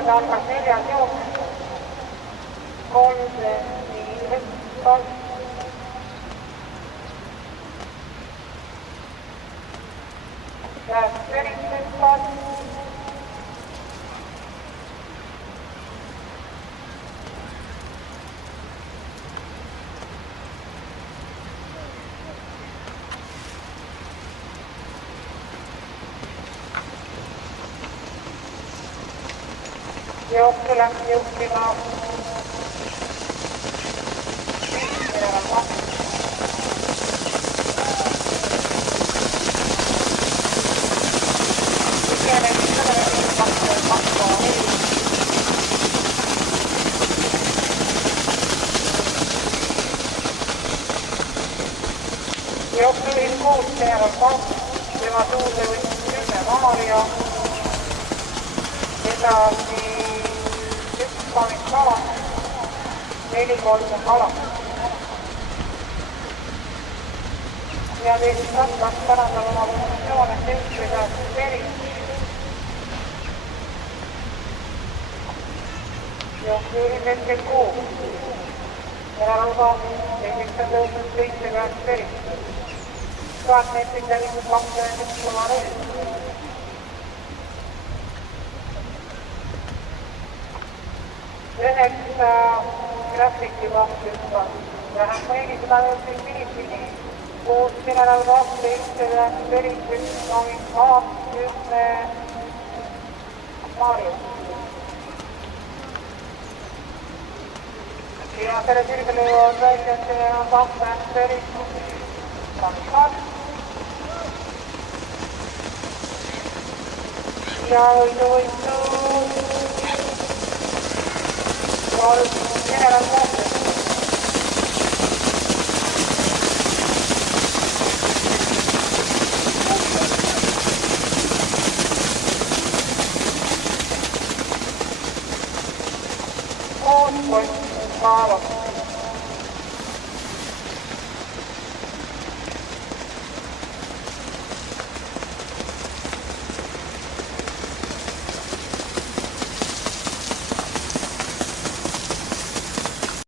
jooksjad algas 4. jooks. 3, 4, 2. Läheb päris pass. Jooksu läks juhtima. Jooksu oli 6, seejärel 2, tema suude võttis 10 Maarja. Edasi 1 panid kala, 4 kolme kala. Ja teisest rattas parandab oma positsioone, 7 edasi veri. Jooksu oli 76. Järelauga teiseks on tõusnud 7 käest veri. 1000 meetrit läbinud 21,0. Üheks graafiki vahtüppa. Läheb 400 meetrit Filipini. 6 järelauga 7 käest veri, 1 nomin A, 10 Maarju. Viimasele sirgele jõuavad välja, et see on 2 veri. Ja võidu. Järel on kohtud.